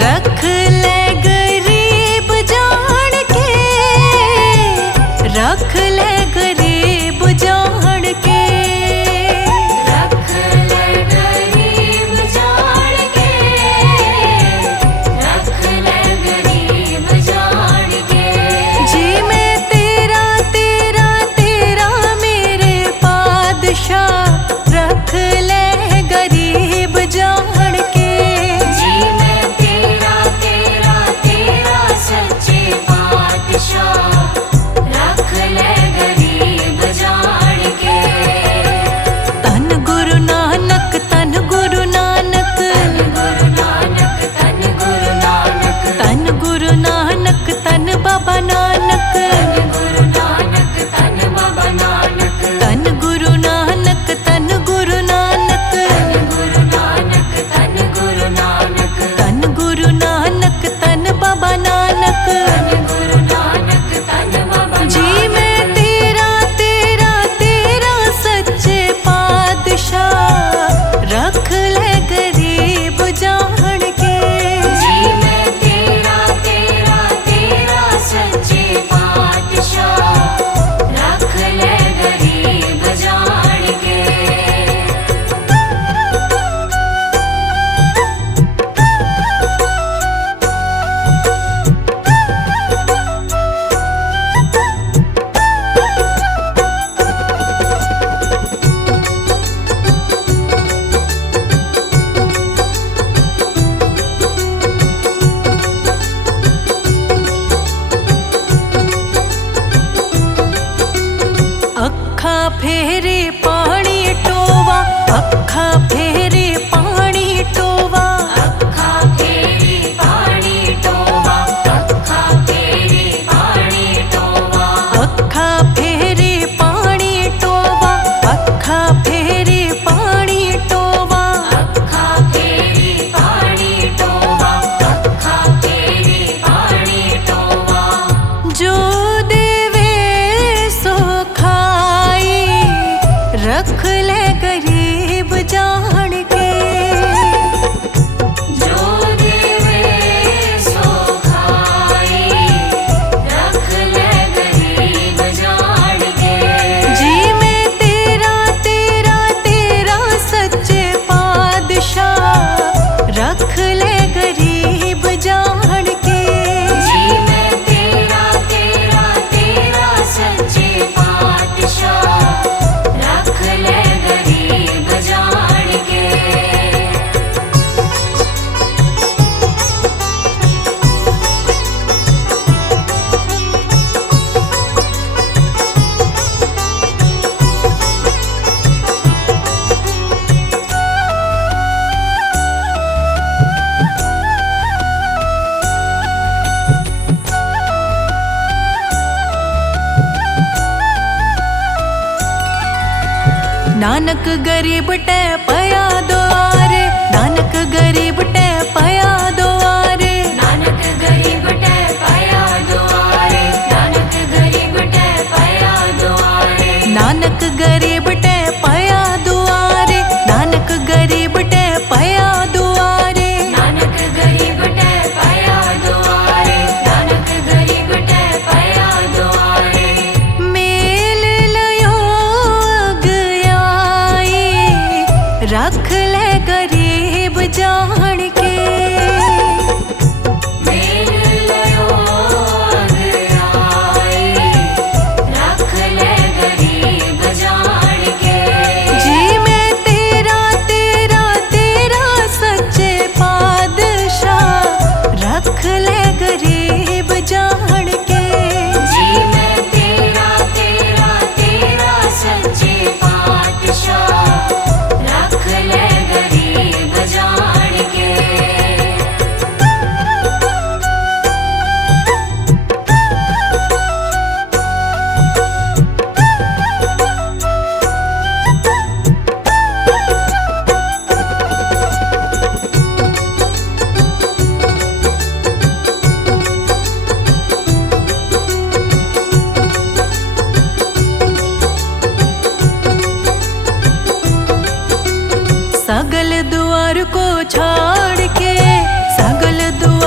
रख ले गरीब जान के, रख ले गरीब जान के, रख ले गरीब जान के, रख ले गरीब जान के। जी मैं तेरा तेरा तेरा मेरे पादशाह, रख ले गरीब जान के। जी मैं तेरा तेरा तेरा सच्चे पातशाह, रख ले गरीब जान के। तन गुरु नानक, तन गुरु नानक, तन गुरु नानक, तन गुरु नानक, तन गुरु नानक, तन बाबा नानक, तन गुरु नानक, तन बाबा नानक, तन गुरु नानक, तन गुरु नानक, तन गुरु नानक, तन गुरु नानक, तन गुरु नानक, तन बाबा नानक। तन गुरु नानक, तन बाबा जी नानक। मैं तेरा तेरा तेरा सच्चे पातशाह, रख ले गरीब जान के। जी मैं तेरा तेरा तेरा सच्चे पातशाह, रख ले गरीब जान के। अखा फेरे पानी टोवा, अखा फेरे पानी टोवा, अखा फेरी पानी टोवा, अखा फेरी पानी टोवा, अखा फेरे पानी टोवा, अखा फेरे पानी टोवा। अखा फेरी पानी टोवा, अखा फेरी पानी टोवा। जो देवे सो खाई, रख ले गरीब जान के। जो देवे सो खाई, रख ले गरीब जान के। जी मैं तेरा तेरा तेरा सच्चे पातशाह, रख ले गरीब जान के। जी मैं तेरा तेरा तेरा सच्चे पातशाह, रख ले गरीब जान के। नानक गरीब टे पया द्वारे, नानक गरीब टे पया द्वारे, नानक गरीब टे पाया दुआरे, नानक गरीब टे पाया दुआरे, नानक गरीब टे पया द्वारे, नानक गरीब टे पया द्वारे। नानक गरीब टे पाया दुआरे, नानक गरीब टे पाया दुआरे। मेल लयो अगयाई, रख ले गरीब जान के। मेल लयो अगयाई, रख ले गरीब जान के। जी मैं तेरा तेरा तेरा सच्चे पातशाह, रख ले गरीब जान के। जी मैं तेरा तेरा तेरा सच्चे पातशाह, रख ले गरीब जान के। सगल द्वार को छोड़ के, सगल द्वार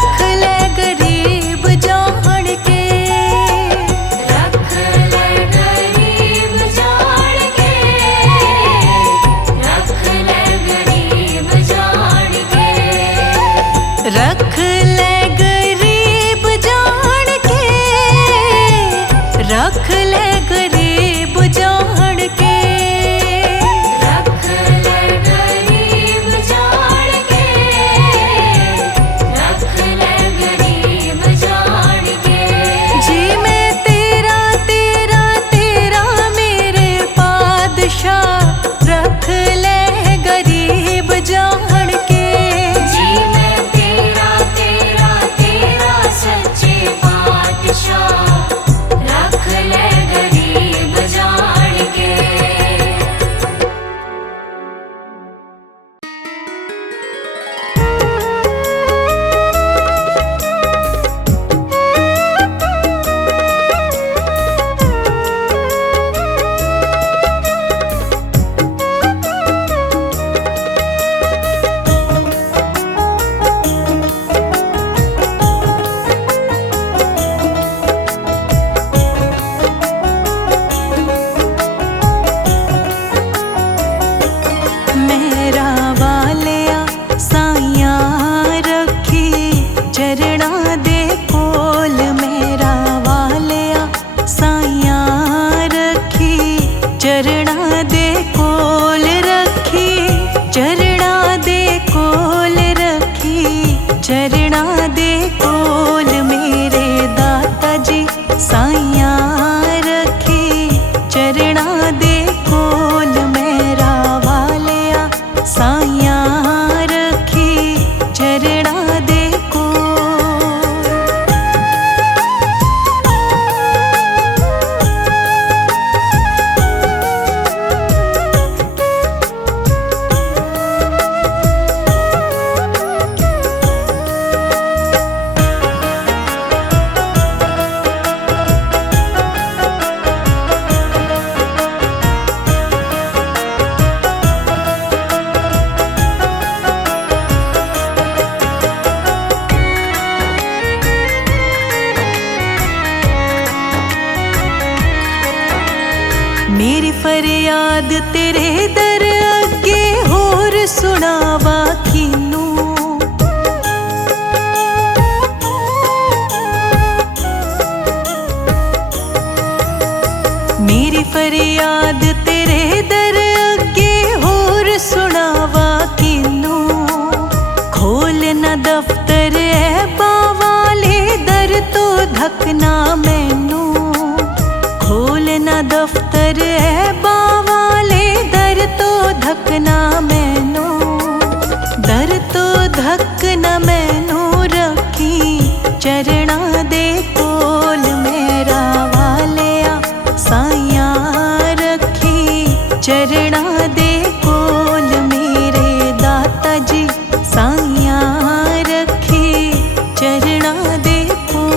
रख ले गरीब जान के, रख ले गरीब जान के, रख ले गरीब जान के, रख ले गरीब जान के, रख ले गरीब जान के, रख ले गरीब जान के, रख ले गरीब जान के। जी मैं तेरा तेरा तेरा मेरे पादशाह, रख ले गरीब जान के। जी मैं तेरा तेरा तेरा सच्चे पातशाह, रख ले गरीब जान के। मेरा वालिया साइया रखी चरणा दे कोल, मेरा वालिया साइया रखी चरणा दे कोल, रखी चरणा दे कोल, रखी चरणा दे कोल, मेरे दाता जी साइया रखी चरणा दे कोल, मेरा वालिया साइया रखी चरणा दे कोल। मेरी फरियाद तेरे दर अगे होर सुनावा किनू, मेरी फरियाद तेरे दर अगे होर सुनावा किनू, खोल न दफ्तर ऐबा वाले दर तो धकना मैनू, खोल न दफ्तर ऐबा वाले दर तो धकना मैनू, दर तो धकना मैनू, रखी चरणा दे कोल, मेरा वालिया साइया रखी चरणा दे कोल, मेरे दाता जी साइया रखी चरणा दे कोल।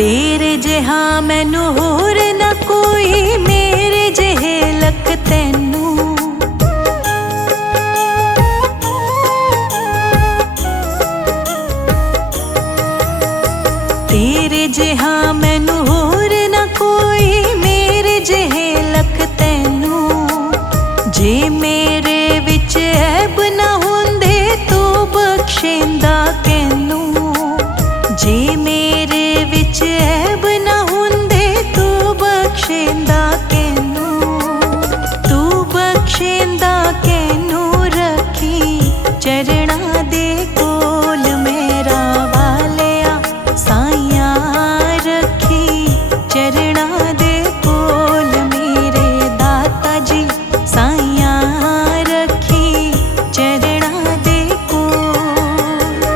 तेरे जिहा मैनू होर न कोई, मेरे जिहे लख तैनू, तेरे जिहा मैनू होर न कोई, मेरे जिहे लख तैनू, जे मेरे विच ऐब न हुंदे तू बख्शेंदा कैनू, जे मेरे विच ऐब न हुंदे तू बख्शेंदा कैनू, तू बख्शेंदा कैनू, रखी चरणा दे कोल, मेरा वालिया साइया रखी चरणा दे कोल, मेरे दाता जी साइया रखी चरणा दे कोल।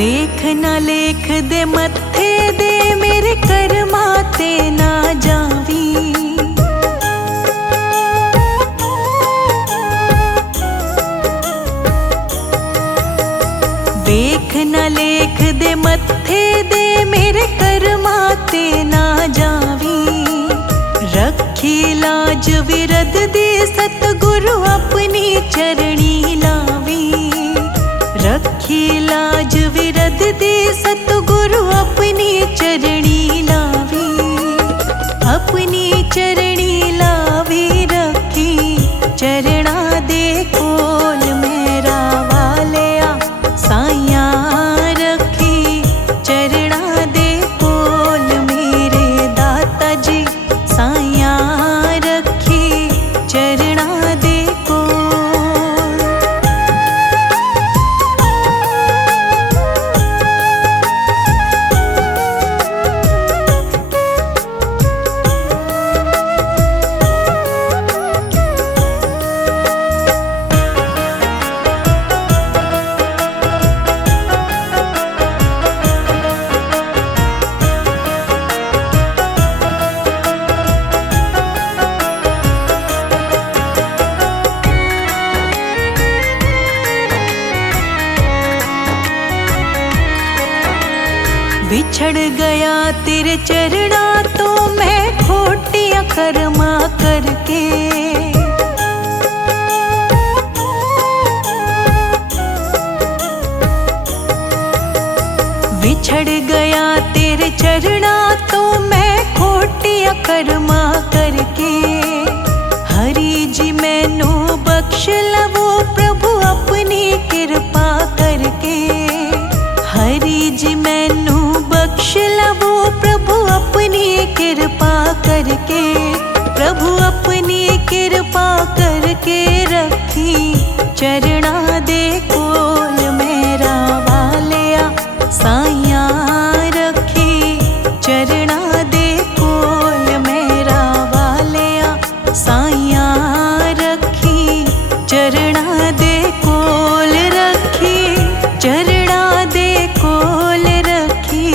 वेख ना लेख दे मत्थे दे मेरे कर्मा ते ना जावी। वेख ना लेख दे मत्थे दे मेरे कर्मा ते ना जावी। रखी लाज विरद दी सतगुरु अपनी चरणी लावी। रखी लाज विरद दी सतगुरु अपनी चरणी लावी। अपनी चरणी लावी रखी चरणा दे कोल मेरा वालिया साइया। रखी चरणा दे कोल मेरे दाता जी साइया। रखी चरणा दे कोल। बिछड़ गया तेरे चरणा तो मैं खोटियां कर्मा करके। बिछड़ गया तेरे चरणा तो मैं खोटियां कर्मा करके। हरि जी मैनू बख्श लवो प्रभु अपनी कृपा करके। हरि जी मैनू बख्श लवो प्रभु अपनी कृपा करके। प्रभु अपनी कृपा करके रखी चरणा दे कोल मेरा वालिया साइया। रखी चरणा दे कोल मेरा वालिया साइया। रखी चरणा दे कोल। रखी चरणा दे कोल। रखी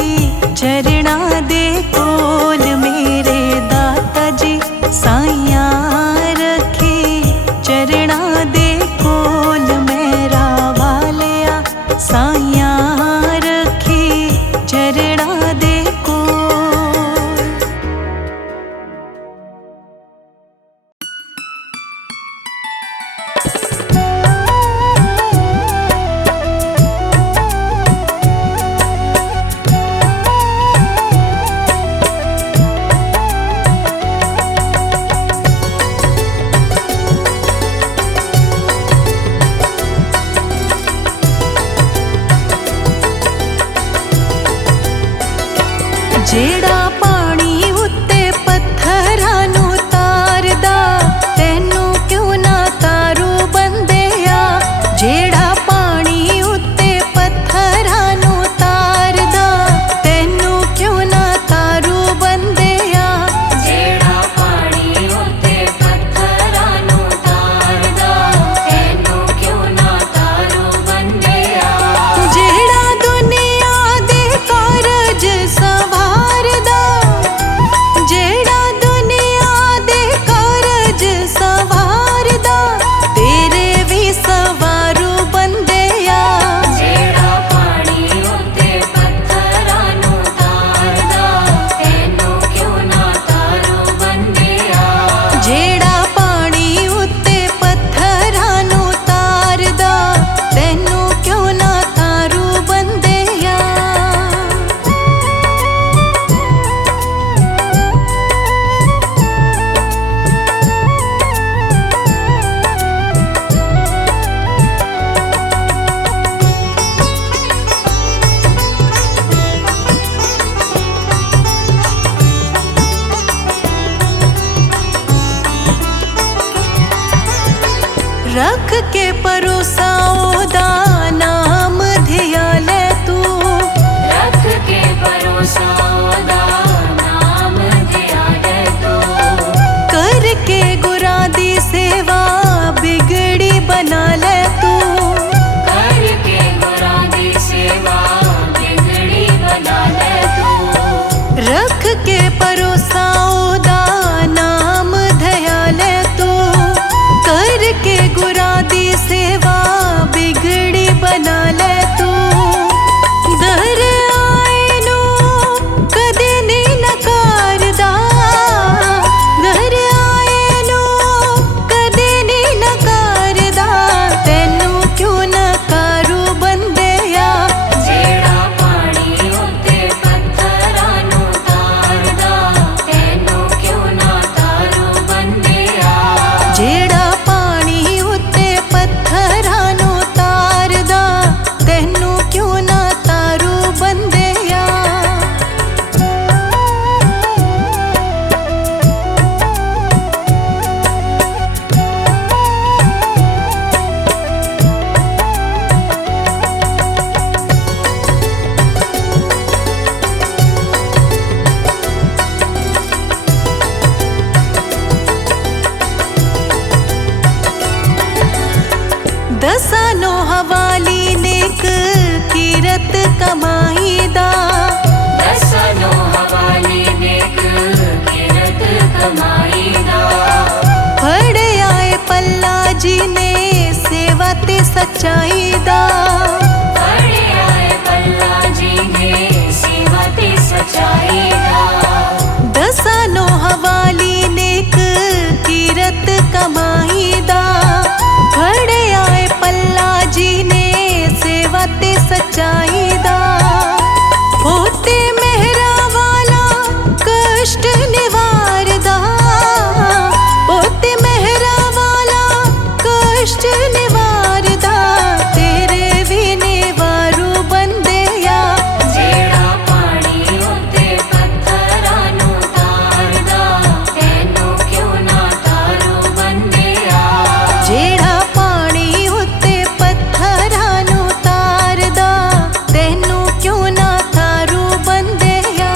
चरणा दे कोल मेरे दाता जी साइया। रखी चरणा दे कोल मेरा वालिया साइया। रखी चरणा दे कोल। जेड़ा पानी उत्ते पत्थरां नू तारदा तैनू क्यों ना तारू बंदेया। जेड़ा पानी उत्ते पत्थरां नू तारदा तैनू क्यों ना तारू बंदेया। जेड़ा पानी उत्ते पत्थरां नू तारदा तैनू क्यों ना तारू बंदेया। जेड़ा दुनिया दे कारज सवारदा। जेड़ा दुनिया दे कारज सवारदा तेरे भी सवारू बंदेया। जेड़ा पानी उत्ते पत्थरां नू तारदा तैनू क्यों ना तारू बंदेया। जेड़ा पानी उत्ते पत्थरां नू तारदा तैनू क्यों ना तारू बंदेया। रख के परोसा ओदा नाम धिया ले तू। रख के भरोसा ओदा नाम दिया ले तू। करके गुरा दी सेवा बिगड़ी बना ले तू। करके गुरां दी सेवा गुरा दी सेवा बिगड़ी बना ले तू दर आए नू कदे नहीं नकारदा दर आए नू कदे नहीं नकारदा तैनू क्यों नकारू बंदेया ਜਿਹੜਾ ਪਾਣੀ ਉੱਤੇ ਪੱਥਰਾਂ ਨੂੰ ਤਾਰਦਾ ਤੈਨੂੰ ਕਿਉਂ ਨਾ ਤਾਰੂ ਬੰਦਿਆ ਜਿਹੜਾ ਪਾਣੀ ਉੱਤੇ ਪੱਥਰਾਂ ਨੂੰ ਤਾਰਦਾ ਤੈਨੂੰ ਕਿਉਂ ਨਾ ਤਾਰੂ ਬੰਦਿਆ दसां नोहां वाली नेक कीरत कमाई दा ਦਸਾਂ ਨੋਹਾਂ ਵਾਲੀ ਨੇਕ ਕਿਰਤ ਕਮਾਈ ਦਾ ਫੜਿਆ ਏ ਪੱਲਾ ਜੀ ਨੇ ਸੇਵਾ ਤੇ ਸੱਚਾਈ ਦਾ ਫੜਿਆ ਏ ਪੱਲਾ ਜੀ ਨੇ ਸੇਵਾ ਤੇ ਸਚਾਈ ਦਾ ਦਸਾਂ ਨੋਹਾਂ ਵਾਲੀ ਨੇਕ ਕੀਰਤ ਕਮਾਈ ਦਾ ਫੜਿਆ ਏ ਪੱਲਾ ਜੀ ਨੇ ਸੇਵਾ ਤੇ ਸੱਚਾਈ ਦਾ ਹੋਤੇ ਮਹਿਰਾ ਵਾਲਾ ਕਸ਼ਟ ਨਿਵਾਰਦਾ ਹੋਤੇ ਮਹਿਰਾ ਵਾਲਾ ਕਸ਼ਟ ਨਿਵਾਰਦਾ ਤੇਰੇ ਵੀ ਨਿਵਾਰੂ ਬੰਦਿਆ ਜਿਹੜਾ ਪਾਣੀ ਉੱਤੇ ਪੱਥਰਾਂ ਨੂੰ ਤਾਰਦਾ ਤੈਨੂੰ ਕਿਉਂ ਨਾ ਤਾਰੂ ਬੰਦਿਆ ਜਿਹੜਾ ਪਾਣੀ ਉੱਤੇ ਪੱਥਰਾਂ ਨੂੰ ਤਾਰਦਾ ਤੈਨੂੰ ਕਿਉਂ ਨਾ ਤਾਰੂ ਬੰਦਿਆ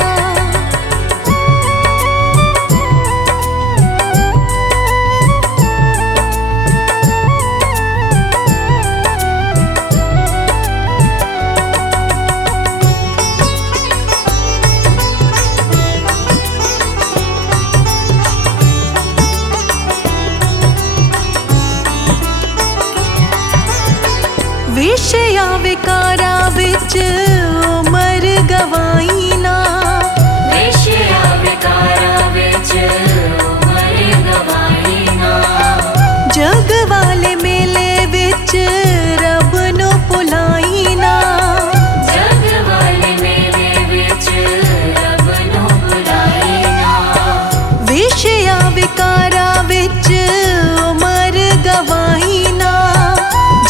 ਵਿਸ਼ਿਆਂ ਵਿਕਾਰਾਂ ਵਿੱਚ ਉਮਰ ਗਵਾਈ ਨਾ ਵਿਸ਼ਿਆ ਵਿਕਾਰਾਂ ਵਿੱਚ ਉਮਰ ਗਵਾਈ ਨਾ ਜਗ ਵਾਲੇ ਮੇਲੇ ਵਿੱਚ ਰੱਬ ਨੂੰ ਭੁਲਾਈ ਨਾ ਜਗ ਵਾਲੇ ਮੇਲੇ ਵਿੱਚ ਰੱਬ ਨੂੰ ਬੁਲਾਈ ਨਾ ਵਿਸ਼ਿਆਂ ਵਿਕਾਰਾਂ ਵਿੱਚ ਉਮਰ ਗਵਾਈ ਨਾ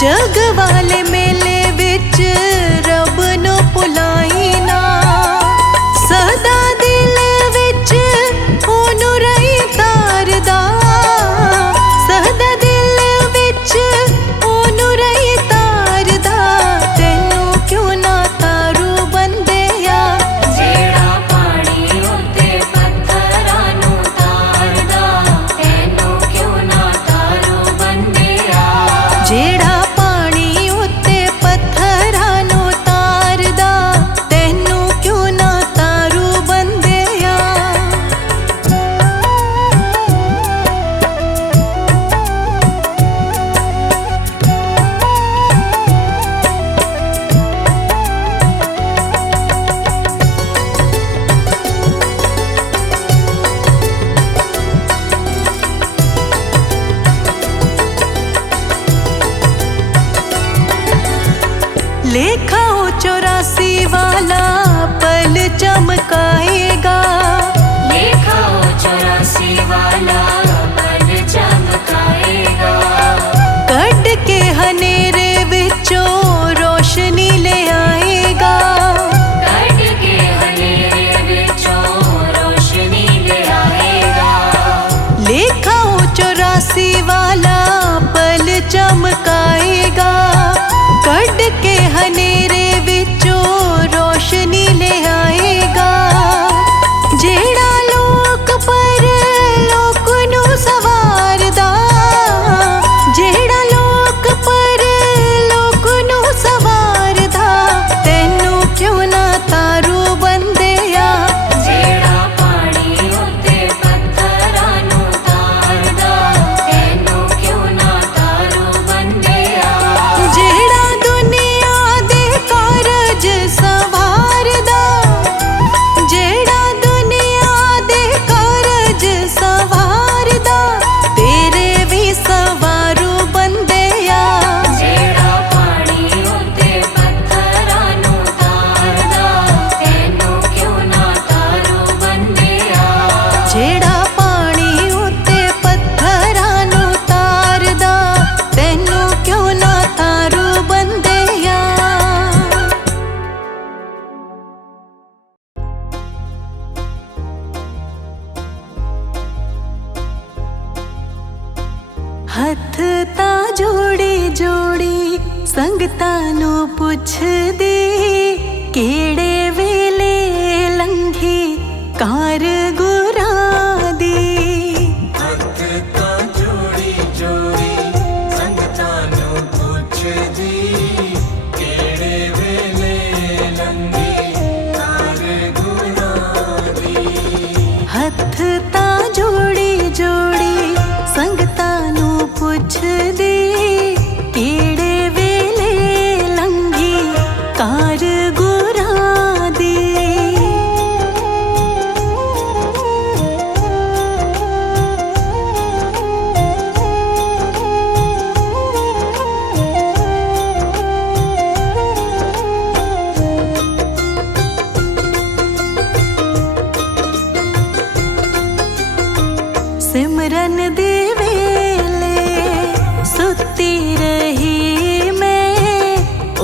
ਜਗ ਵਾਲੇ ਮੇਲੇ ਵਿੱਚ ਰੱਬ ਨੂੰ ਭੁਲਾਈ ਨਾ ਸਦਾ ਦਿਲ ਵਿੱਚ ਉਹਨੂੰ ਰਹੀ ਤਾਰਦਾ ਸਦਾ ਦਿਲ ਵਿੱਚ ਉਹਨੂੰ ਰਹੀ ਤਾਰਦਾ ਤੈਨੂੰ ਕਿਉਂ ਨਾ ਤਾਰੂ ਬੰਦਿਆ ਜਿਹੜਾ ਪਾਣੀ ਉੱਤੇ ਪੱਥਰਾਂ ਨੂੰ ਤਾਰਦਾ ਤੈਨੂੰ ਕਿਉਂ ਨਾ ਤਾਰੂ ਬੰਦਿਆ ਜਿਹੜਾ ਪਾਣੀ ਉੱਤੇ ਪੱਥਰਾਂ ਨੂੰ ਤਾਰਦਾ ਤੈਨੂੰ ਕਿਉਂ ਨਾ ਤਾਰੂ ਬੰਦਿਆ लेखा ओ 84 वाला पल चमकाएगा ਲੇਖਾ ਉਹ 84 ਵਾਲਾ ਪਲ ਚਮਕਾਏਗਾ ਕੱਢ ਕੇ ਹਨੇਰੇ ਵਿੱਚੋਂ ਰੋਸ਼ਨੀ ਲੈ ਆਏਗਾ ਕੱਢ ਕੇ ਹਨੇਰੇ ਵਿੱਚੋਂ ਰੋਸ਼ਨੀ ਲਿਆਏਗਾ लेखा ओ 84 वाला पल चमकाएगा ਕੱਢ ਕੇ ਹਨੇਰੇ ਵਿੱਚੋਂ ਰੋਸ਼ਨੀ ਲੈ ਆਏਗਾ ਜਿਹੜਾ ਲੋਕ ਪਰ ਲੋਕ ਨੂੰ जोड़ी जोड़ी संगतानू पुछदी केड़े वेले लंघी कार गुरा दी। हथ तां जोड़ी जोड़ी संगतानू पुछदी केड़े वेले लंघी कार गुरा दी। हथ तां जोड़ी जोड़ी संगतानू पुछदी केड़े वेले लंघी कार गुरा दी। सिमरन दे वेले सुती रही मैं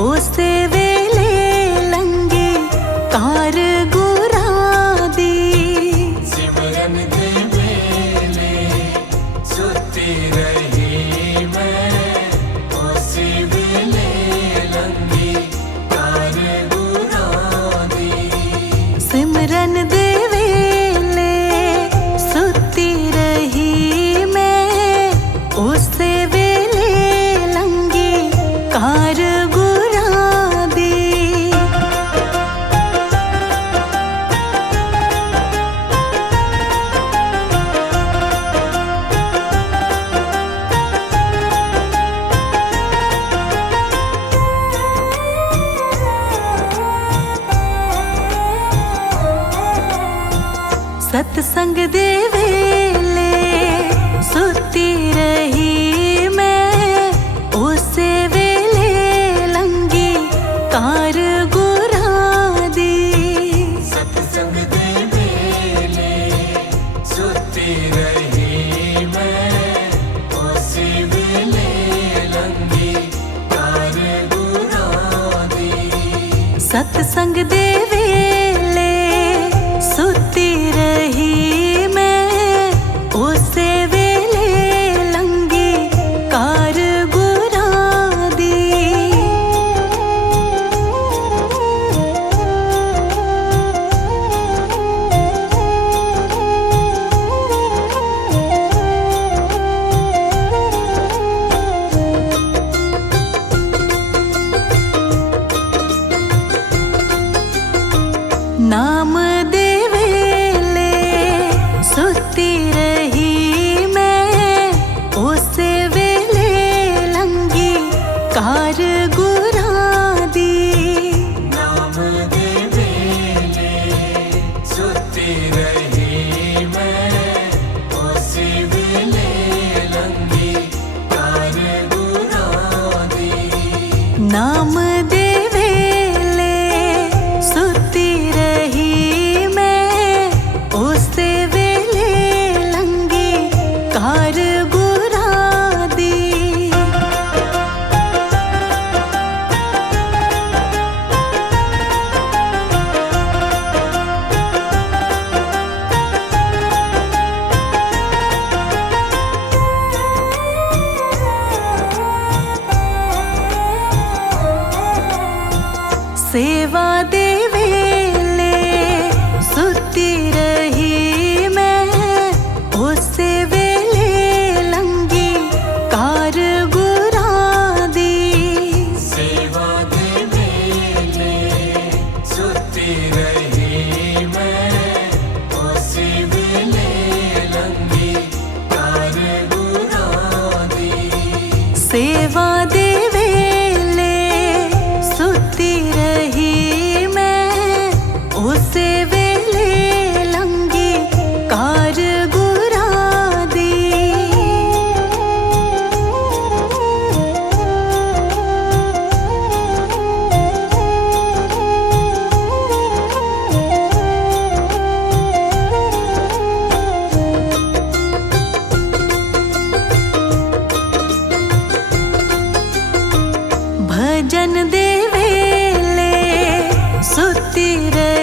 उसे वेले लंघी कार गुरा दी। सिमरन दे वेले सुती रही मैं उसी वेले लंघी कार गुरा दी। सिमरन दे वेले सुती रही मैं उसे वेले लंघी कार गुरा दी। सत्संग दे वेले सुती रही मैं उसे वेले लंघी कार गुरा दी। सत्संग दे वेले सुती रही मैं उसी वेले लंघी कार गुरा दी। सत्संग दे वेले सुती रही मैं उसे वेले लंघी कार गुरा दी। नाम दे वेले सुती रही मैं उसे वेले लंघी कार गुरा दी। नाम दे वेले सुती रही मैं उसी वेले लंघी कार गुरा दी। नाम दे वेले सुती रही मैं उसे वेले लंघी कार गुरा दी। सेवा दे वेले सुती रही मैं उसे वेले लंघी कार गुरा दी। सेवा दे वेले सुती रही मैं उसी वेले लंघी कार गुरा दी। सेवा दे वेले सुती रही मैं उसे वेले लंघी कार गुरा दी। भजन दे वेले सुती रही